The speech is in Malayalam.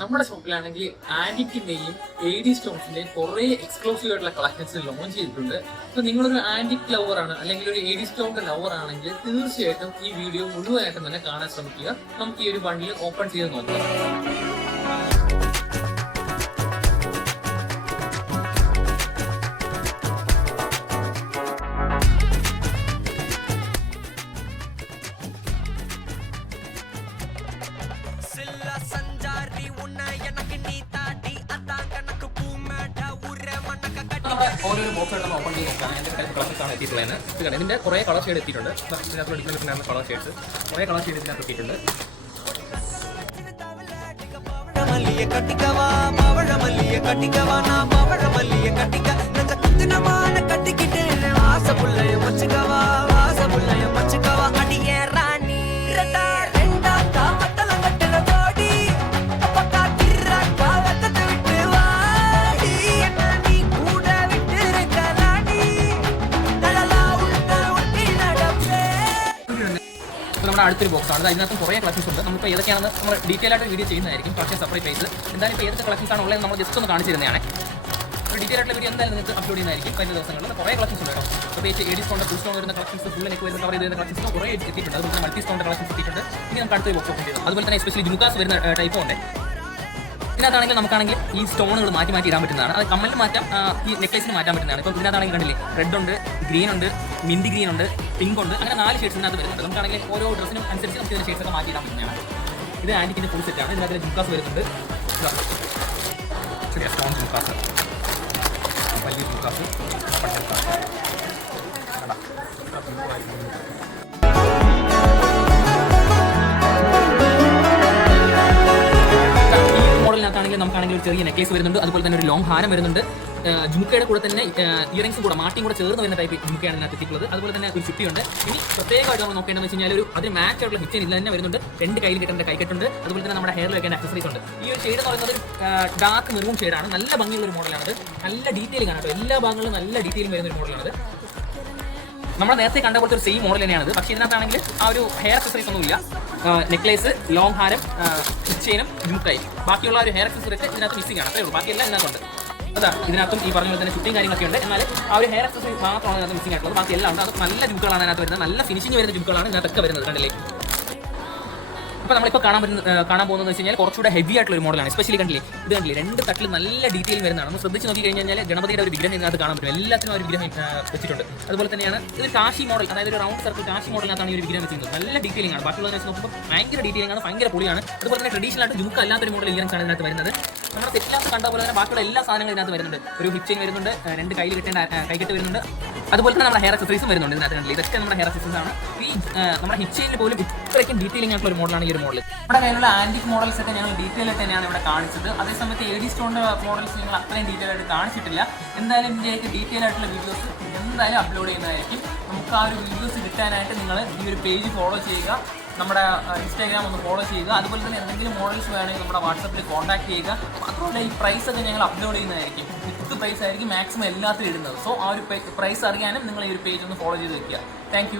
നമ്മുടെ ഷോപ്പിലാണെങ്കിൽ ആന്റിക്കിന്റെയും AD സ്റ്റോൺസിന്റെയും കുറെ എക്സ്ക്ലൂസീവ് ആയിട്ടുള്ള കളക്ഷൻസ് ലോഞ്ച് ചെയ്തിട്ടുണ്ട്. അപ്പൊ നിങ്ങളൊരു ആന്റിക് ലവർ ആണ് അല്ലെങ്കിൽ ഒരു AD സ്റ്റോണിന്റെ ലവർ ആണെങ്കിൽ തീർച്ചയായിട്ടും ഈ വീഡിയോ മുഴുവനായിട്ടും തന്നെ കാണാൻ ശ്രമിക്കുക. നമുക്ക് ഈ ഒരു ബണ്ടിൽ ഓപ്പൺ ചെയ്ത് നോക്കാം. ഓരോ ബോക്സ് ആയിട്ട് ഓപ്പൺ ചെയ്ത് നോക്കാം. അതിന്റെ കളേഴ്സ് ആണ് എത്തിയിട്ടുള്ളത്. ഇതിന്റെ കുറെ കളർ ഷെയ്ഡ് എത്തിയിട്ടുണ്ട്. ഇതിനകത്ത് ഡിഫറെന്റ് കളർ ഷെയ്ഡ്സ് കുറെ കളർ ഷെയ്ഡ് ഇതിനകത്ത് എത്തിയിട്ടുണ്ട്. നമ്മുടെ അടുത്തൊരു ബോക്സ് ആണ്. അതിനകത്ത് കുറേ കളക്ഷൻസ് ഉണ്ട്. നമുക്ക് ഏതൊക്കെയാണെന്ന് നമ്മൾ ഡീറ്റെയിൽ ആയിട്ട് വീഡിയോ ചെയ്യുന്നതായിരിക്കും. കളക്ഷൻ സെപ്പറേറ്റ് പ്രൈസ് എന്തായാലും ഇപ്പോൾ ഏതൊക്കെ കളക്ഷൻസ് ആണ് ഉള്ളത് നമ്മൾ ജസ്റ്റ് ഒന്ന് കാണിച്ചിരുന്നതാണ്. ഒരു ഡീറ്റെയിൽ ആയിട്ടുള്ള വീഡിയോ എന്തായാലും നിങ്ങൾക്ക് അപ്ലോഡ് ചെയ്യുന്നതായിരിക്കും കഴിഞ്ഞ ദിവസങ്ങളിൽ. കുറേ കളക്ഷൻസ് ഉണ്ട് കേട്ടോ. പ്രത്യേകിച്ച് AD സ്റ്റോണിന്റെ ഫുൾ സ്റ്റോൺ വരുന്ന കളക്ഷൻസ്, ഫുൾ നെക്ക് വരുന്ന കവർ ചെയ്ത് കളക്ഷൻസ് കുറേ എത്തിയിട്ടുണ്ട്. അതുപോലെ മൾട്ടി സ്റ്റോണിന്റെ കളക്ഷൻസ് എത്തിയിട്ടുണ്ട്. ഇനി നമുക്ക് അടുത്തൊരു ബോക്സ് ഓപ്പൺ ചെയ്തു. അതുപോലെ തന്നെ എസ്പെഷ്യലി ജുംകാസ് വരുന്ന ടൈപ്പും ഉണ്ട്. ഇതിനകത്താണെങ്കിൽ നമുക്കാണെങ്കിൽ ഈ സ്റ്റോണുകൾ മാറ്റി ഇടാൻ പറ്റുന്നതാണ്. അത് കമ്മലിന് മാറ്റാം, ഈ നെക്ലേസിന് മാറ്റാൻ പറ്റുന്നതാണ്. ഇപ്പോൾ ഇതിനകത്താണെങ്കിൽ കണ്ടില്ലേ, റെഡ് ഉണ്ട്, ഗ്രീൻ ഉണ്ട്, മിൻറ്റ് ഗ്രീൻ ഉണ്ട്, പിങ്ക് ഉണ്ട്, അങ്ങനെ 4 ഷെയ്ഡ്സ് ഇതിനകത്ത് വരുന്നുണ്ട്. നമുക്കാണെങ്കിൽ ഓരോ ഡ്രസ്സിനും അനുസരിച്ച് നമുക്ക് ഇതിന്റെ ഷെയ്ഡ്സ് ഒക്കെ മാറ്റി ഇടാൻ പറ്റുന്നതാണ്. ഇത് ആന്റിക്കിന്റെ ഫുൾ സെറ്റാണ്. ഇതിനകത്ത് ജുംകാസ് വരുന്നുണ്ട്. ശരിയാ, സ്റ്റോൺ ജുംകാസ്, വലിയ ജുംകാസ്, മോഡലിനകത്താണെങ്കിൽ നമുക്കാണെങ്കിൽ ഒരു ചെറിയ നെക്ലേസ് വരുന്നുണ്ട്. അതുപോലെ തന്നെ ഒരു ലോങ് ഹാരം വരുന്നുണ്ട്. ജുമുക്കയുടെ കൂടെ തന്നെ ഇയറിംഗ്സും കൂടെ മാട്ടിയും കൂടെ ചേർന്ന് വരുന്ന ടൈപ്പ് ജുമുക്കയാണ് ഇതിനകത്ത് എത്തിയിട്ടുള്ളത്. അതുപോലെ തന്നെ ഒരു ചുറ്റിയുണ്ട്. ഇനി പ്രത്യേകമായിട്ട് നമ്മൾ നോക്കേണ്ടതെന്ന് വെച്ച് കഴിഞ്ഞാൽ ഒരു അതിന് മാച്ച് ആയിട്ടുള്ള ഹിറ്റ് ഇതിൽ തന്നെ വരുന്നുണ്ട്. 2 കയ്യിൽ കിട്ടേണ്ട കൈക്കെട്ടുണ്ട്. അതുപോലെ തന്നെ നമ്മുടെ ഹെയറിൽ വെക്കേണ്ട ആക്സസറീസ് ഉണ്ട്. ഈ ഒരു ഷെയ്ഡ് എന്ന് പറയുന്നത് ഡാർക്ക് മെറൂൺ ഷെയ്ഡാണ്. നല്ല ഭംഗിയുള്ള ഒരു മോഡലാണത്. നല്ല ഡീറ്റെയിലിംഗ് ആണ് കേട്ടോ. എല്ലാ ഭാഗങ്ങളിലും നല്ല ഡീറ്റെയിലിംഗ് വരുന്ന ഒരു മോഡലാണത്. നമ്മൾ നേരത്തെ കണ്ട പോലത്തെ ഒരു സെയിം മോഡൽ തന്നെയാണത്. പക്ഷേ ഇതിനകത്താണെങ്കിൽ ആ ഒരു ഹെയർ അക്സസറീസ് ഒന്നുമില്ല. നെക്ലേസ്, ലോങ് ഹാരം, ചെയിനും ജുമുക്കായി, ബാക്കിയുള്ള ഒരു ഹെയർ അക്സസറീസ് ഇതിനകത്ത് മിസ്സിംഗ് ആണ്. അത്രേ ഉള്ളൂ. ബാക്കിയെല്ലാം ഇതിനകത്തുണ്ട്. അതാണ് ഇതിനകത്തും ഈ പറഞ്ഞ പോലെ തന്നെ ചുറ്റിയും കാര്യങ്ങളൊക്കെ ഉണ്ട്. എന്നാൽ ആ ഒരു ഹെയർ അക്സസറീസ് മാത്രമാണ് ഇതിനകത്ത് മിസ്സിംഗ് ആയിട്ടുള്ളത്. ബാക്കി എല്ലാം ഉണ്ട്. അത് നല്ല ജുമുക്കുകളാണ് അതിനകത്ത് വരുന്നത്. നല്ല ഫിനിഷിംഗ് വരുന്ന ജുമുക്കുകളാണ് ഇതിനകത്തൊക്കെ വരുന്നത്. കണ്ടില്ലേ, ഇപ്പോൾ നമ്മളിപ്പോൾ കാണാൻ പോകുന്നത് വെച്ച് കഴിഞ്ഞാൽ കുറച്ചുകൂടെ ഹെവി ആയിട്ടുള്ള ഒരു മോഡലാണ്. എസ്പെഷ്യലി കണ്ടില്ലേ, ഇത് കണ്ടില്ലേ, 2 തട്ടിൽ നല്ല ഡീറ്റെയിൽ വരുന്നതാണ്. ഒന്ന് ശ്രദ്ധിച്ച് നോക്കി കഴിഞ്ഞാൽ ഗണപതിയുടെ ഒരു വിഗ്രഹം ഇതിനകത്ത് കാണാൻ പറ്റും. എല്ലാത്തിനും ഒരു വിഗ്രഹം വെച്ചിട്ടുണ്ട്. അതുപോലെ തന്നെയാണ് ഇത് കാശി മോഡൽ, അതായത് ഒരു റൗണ്ട് സർക്കിൾ കാശി മോഡലിനകത്താണ് ഈ ഒരു വിഗ്രഹം വെച്ചിരുന്നത്. നല്ല ഡീറ്റെയിലിംഗ് ആണ്. ബാക്കിയുള്ളതിനെ വെച്ച് നോക്കുമ്പോൾ ഭയങ്കര ഡീറ്റെയിലിംഗ് ആണ്, ഭയങ്കര പൊളിയാണ്. അതുപോലെ തന്നെ ട്രഡീഷണൽ ആയിട്ട് ജുമുക്ക അല്ലാത്തൊരു മോഡൽ ഇയറിംഗ്സ് ആണ് ഇതിനകത്ത് വരുന്നത്. നമ്മുടെ സെറ്റിനകത്ത് കണ്ട പോലെ തന്നെ ബാക്കിയുള്ള എല്ലാ സാധനങ്ങളും ഇതിനകത്ത് വരുന്നുണ്ട്. ഒരു ഹിപ്പ് ചെയിൻ വരുന്നുണ്ട്, 2 കയ്യിൽ കിട്ടേണ്ട കൈകെട്ട് വരുന്നുണ്ട്. അതുപോലെ തന്നെ നമ്മുടെ ഹെയർ അക്സസറീസും വരുന്നുണ്ട് ഇതിനകത്ത്. കണ്ടില്ലേ, ഇതൊക്കെ നമ്മുടെ ഹെയർ അക്സസറീസ് ആണ്. ഈ നമ്മുടെ ഹിപ്പ് ചെയിനിൽ പോലും ഇത്രയ്ക്കും ഡീറ്റെയിലിംഗ് ആയിട്ടുള്ള ഒരു മോഡലാണ് ഈ ഒരു മോഡൽ. നമ്മുടെ കയ്യിലുള്ള ആന്റിക് മോഡൽസ് ഒക്കെ ഞങ്ങൾ ഡീറ്റെയിൽ ആയിട്ട് തന്നെയാണ് ഇവിടെ കാണിച്ചത്. അതേസമയത്ത് AD സ്റ്റോണിന്റെ മോഡൽസ് ഞങ്ങൾ അത്രയും ഡീറ്റെയിൽ ആയിട്ട് കാണിച്ചിട്ടില്ല. എന്തായാലും ഇതിലേക്ക് ഡീറ്റെയിൽ ആയിട്ടുള്ള വീഡിയോസ് എന്തായാലും അപ്ലോഡ് ചെയ്യുന്നതായിരിക്കും. നമുക്ക് ആ ഒരു വീഡിയോസ് കിട്ടാനായിട്ട് നിങ്ങൾ ഈ ഒരു പേജ് ഫോളോ ചെയ്യുക, നമ്മുടെ ഇൻസ്റ്റാഗ്രാം ഒന്ന് ഫോളോ ചെയ്യുക. അതുപോലെ തന്നെ എന്തെങ്കിലും മോഡൽസ് വേണമെങ്കിൽ നമ്മുടെ വാട്സാപ്പിൽ കോൺടാക്ട് ചെയ്യുക. മാത്രമല്ല ഈ പ്രൈസ് ഒക്കെ ഞങ്ങൾ അപ്ലോഡ് ചെയ്യുന്നതായിരിക്കും. ഫിക്സ്ഡ് പ്രൈസ് ആയിരിക്കും മാക്സിമം എല്ലാത്തിലും ഇടുന്നത്. സോ ആ ഒരു പ്രൈസ് അറിയാനും നിങ്ങൾ ഈ ഒരു പേജ് ഒന്ന് ഫോളോ ചെയ്ത് വെക്കുക. താങ്ക്